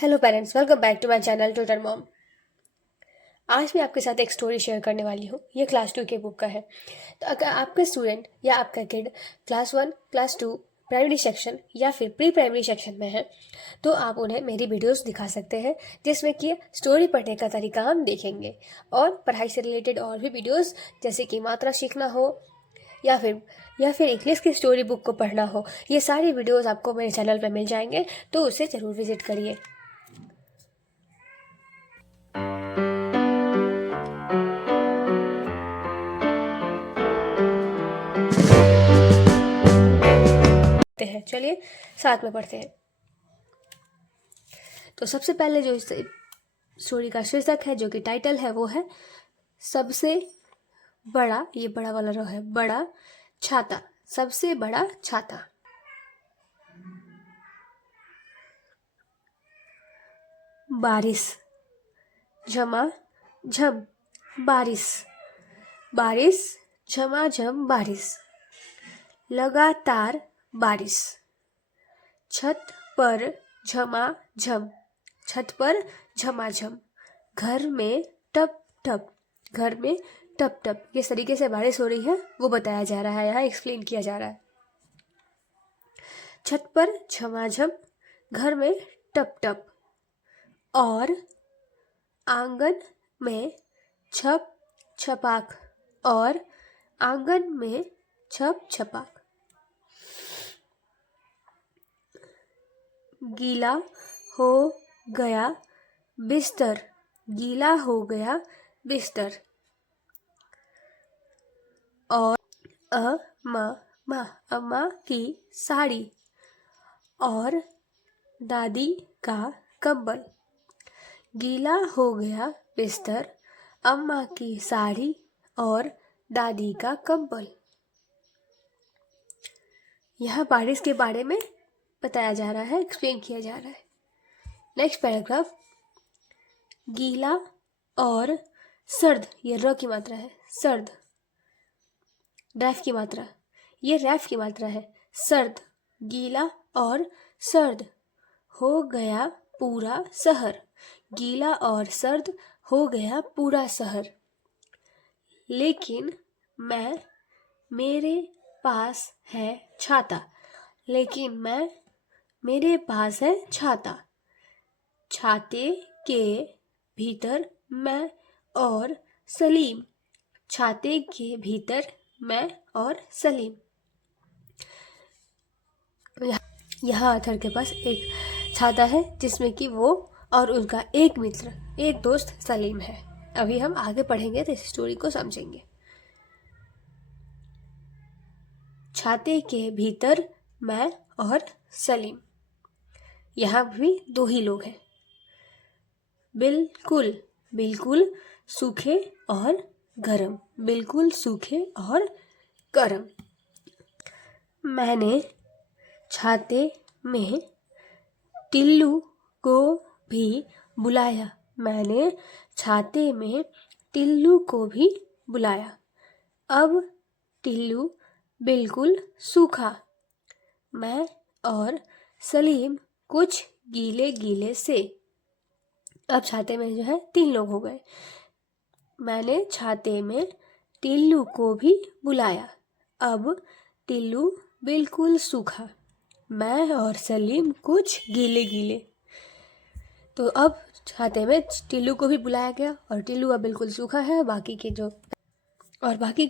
Hello parents, welcome back to my channel tutor mom. आज मैं आपके साथ एक स्टोरी शेयर करने वाली हूँ। ये क्लास 2 के बुक का है। तो अगर आपका स्टूडेंट या आपका kid class 1, class 2 primary section या फिर प्री प्राइमरी सेक्शन में है तो आप उन्हें मेरी वीडियोस दिखा सकते हैं, जिसमें कि स्टोरी पढ़ने का तरीका हम देखेंगे और पढ़ाई से रिलेटेड और भी वीडियोस जैसे कि मात्रा सीखना हो या फिर इंग्लिश की स्टोरी बुक को पढ़ना हो, ये सारी वीडियोस आपको मेरे चैनल पर मिल जाएंगे। तो उसे ज़रूर विजिट करिए। चलिए साथ में पढ़ते हैं। तो सबसे पहले जो स्टोरी का शीर्षक है, जो कि टाइटल है, वो है सबसे बड़ा, ये बड़ा वाला रो है, बड़ा छाता, सबसे बड़ा छाता। बारिश, झमाझम बारिश, बारिश झमाझम बारिश, लगातार बारिश, छत पर झमाझम, छत पर झमाझम, घर में टप टप, घर में टप टप। किस तरीके से बारिश हो रही है वो बताया जा रहा है, यहाँ एक्सप्लेन किया जा रहा है। छत पर झमाझम, घर में टप टप, और आंगन में छप छपाक, और आंगन में छप छपाक। गीला हो गया बिस्तर, गीला हो गया बिस्तर, और अम्मा की साड़ी और दादी का कंबल। गीला हो गया बिस्तर, अम्मा की साड़ी और दादी का कंबल। यहाँ बारिश के बारे में बताया जा रहा है, एक्सप्लेन किया जा रहा है। नेक्स्ट पैराग्राफ, गीला और सर्द, ये र की मात्रा है, सर्द। रैफ की मात्रा, ये रैफ की मात्रा है, सर्द। गीला और सर्द हो गया पूरा शहर, गीला और सर्द हो गया पूरा शहर। लेकिन मेरे पास है छाता, लेकिन मेरे पास है छाता। छाते के भीतर मैं और सलीम, छाते के भीतर मैं और सलीम। यहाँ अथर के पास एक छाता है जिसमें कि वो और उनका एक मित्र, एक दोस्त सलीम है। अभी हम आगे पढ़ेंगे तो इस स्टोरी को समझेंगे। छाते के भीतर मैं और सलीम, यहाँ भी दो ही लोग हैं। बिल्कुल, बिल्कुल सूखे और गरम, बिल्कुल सूखे और गरम। मैंने छाते में टिल्लू को भी बुलाया, मैंने छाते में टिल्लू को भी बुलाया। अब टिल्लू बिल्कुल सूखा। मैं और सलीम कुछ गीले गीले से। अब छाते में जो है 3 लोग हो गए। मैंने छाते में टिल्लू को भी बुलाया। अब टिल्लू बिल्कुल सूखा। मैं और सलीम कुछ गीले गीले। तो अब छाते में टिल्लू को भी बुलाया गया और टिल्लू अब बिल्कुल सूखा है। बाकी के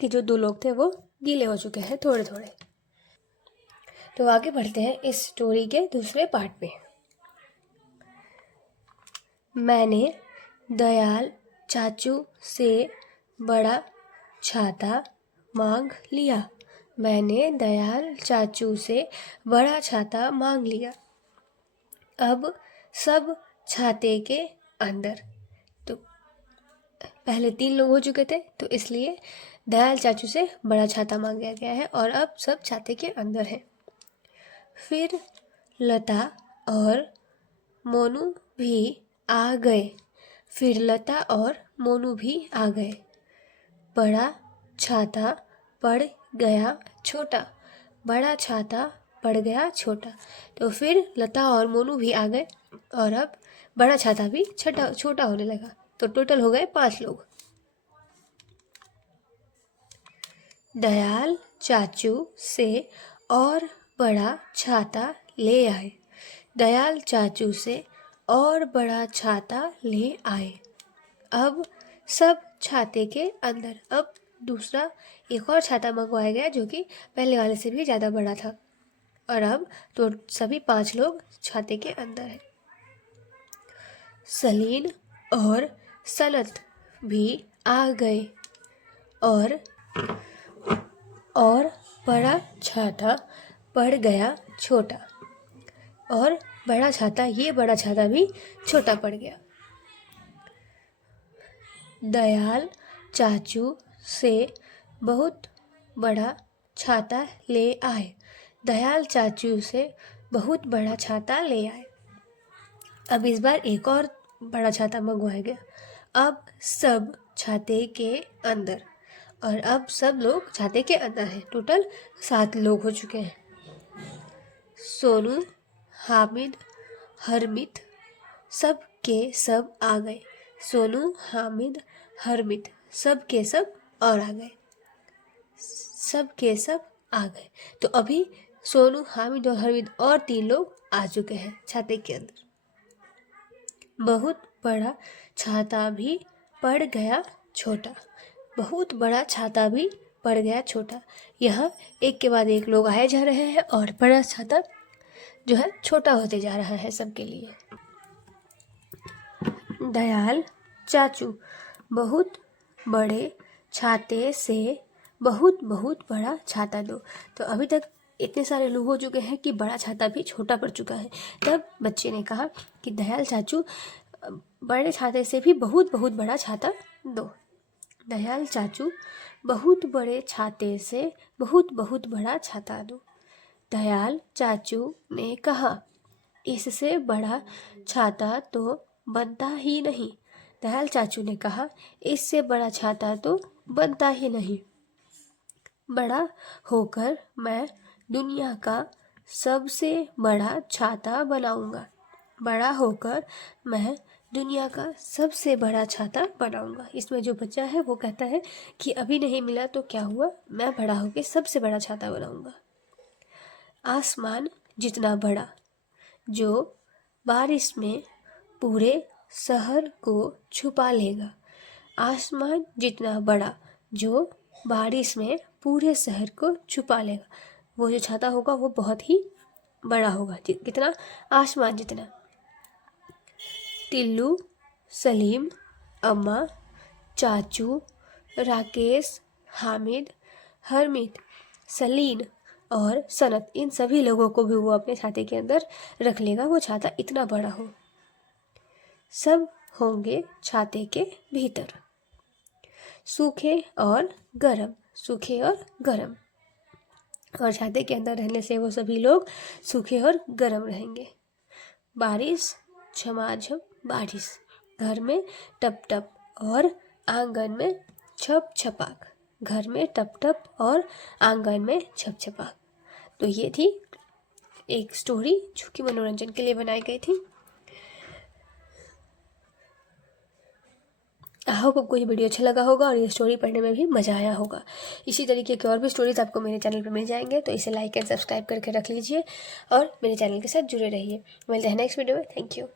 जो 2 लोग थे वो गीले हो चुके हैं थोड़े थोड़े। तो आगे बढ़ते हैं इस स्टोरी के दूसरे पार्ट में। मैंने दयाल चाचू से बड़ा छाता मांग लिया, मैंने दयाल चाचू से बड़ा छाता मांग लिया। अब सब छाते के अंदर। तो पहले 3 लोग हो चुके थे तो इसलिए दयाल चाचू से बड़ा छाता मांगा गया है और अब सब छाते के अंदर हैं। फिर लता और मोनू भी आ गए, फिर लता और मोनू भी आ गए। बड़ा छाता पड़ गया छोटा, बड़ा छाता पड़ गया छोटा। तो फिर लता और मोनू भी आ गए और अब बड़ा छाता भी छोटा होने लगा। तो टोटल हो गए 5 लोग। दयाल चाचू से और बड़ा छाता ले आए। दयाल चाचू से और बड़ा छाता ले आए। अब सब छाते के अंदर। अब दूसरा एक और छाता मंगवाया गया जो कि पहले वाले से भी ज़्यादा बड़ा था। और अब तो सभी 5 लोग छाते के अंदर हैं। सलीन और सनत भी आ गए और बड़ा छाता पड़ गया छोटा। और बड़ा छाता भी छोटा पड़ गया। दयाल चाचू से बहुत बड़ा छाता ले आए। दयाल चाचू से बहुत बड़ा छाता ले आए। अब इस बार एक और बड़ा छाता मंगवाया गया। अब सब छाते के अंदर। और अब सब लोग छाते के अंदर हैं। टोटल 7 लोग हो चुके हैं। सोनू, हामिद, हरमित सब के सब आ गए। सोनू, हामिद, हरमित सब के सब और आ गए। सब के सब आ गए। तो अभी सोनू, हामिद और हरमित और 3 लोग आ चुके हैं छाते के अंदर। बहुत बड़ा छाता भी पड़ गया छोटा। बहुत बड़ा छाता भी पड़ गया छोटा। यहाँ एक के बाद एक लोग आए जा रहे हैं और बड़ा छाता जो है छोटा होते जा रहा है सबके लिए। दयाल चाचू, बहुत बड़े छाते से बहुत बहुत बड़ा छाता दो। तो अभी तक इतने सारे लोग हो चुके हैं कि बड़ा छाता भी छोटा पड़ चुका है। तब बच्चे ने कहा कि दयाल चाचू, बड़े छाते से भी बहुत बहुत बड़ा छाता दो। दयाल चाचू, बहुत बड़े छाते से बहुत बहुत बड़ा छाता दो। दयाल चाचू ने कहा, इससे बड़ा छाता तो बनता ही नहीं। दयाल चाचू ने कहा, इससे बड़ा छाता तो बनता ही नहीं। बड़ा होकर मैं दुनिया का सबसे बड़ा छाता बनाऊंगा। बड़ा होकर मैं दुनिया का सबसे बड़ा छाता बनाऊंगा। इसमें जो बच्चा है वो कहता है कि अभी नहीं मिला तो क्या हुआ, मैं बड़ा होकर सबसे बड़ा छाता बनाऊंगा। आसमान जितना बड़ा, जो बारिश में पूरे शहर को छुपा लेगा। आसमान जितना बड़ा, जो बारिश में पूरे शहर को छुपा लेगा। वो जो छाता होगा वो बहुत ही बड़ा होगा। कितना? आसमान जितना। टिल्लू, सलीम, अम्मा, चाचू, राकेश, हामिद, हरमित, सलीन और सनत, इन सभी लोगों को भी वो अपने छाते के अंदर रख लेगा। वो छाता इतना बड़ा हो। सब होंगे छाते के भीतर, सूखे और गरम, सूखे और गरम। और छाते के अंदर रहने से वो सभी लोग सूखे और गरम रहेंगे। बारिश झमाझम बारिश, घर में टप टप और आंगन में छप छपाक। घर में टप टप और आंगन में छप छपाक। तो ये थी एक स्टोरी जो कि मनोरंजन के लिए बनाई गई थी। आई होप आपको ये वीडियो अच्छा लगा होगा और ये स्टोरी पढ़ने में भी मज़ा आया होगा। इसी तरीके के और भी स्टोरीज आपको मेरे चैनल पर मिल जाएंगे, तो इसे लाइक एंड सब्सक्राइब करके रख लीजिए और मेरे चैनल के साथ जुड़े रहिए। मिलते हैं नेक्स्ट वीडियो में। Thank you.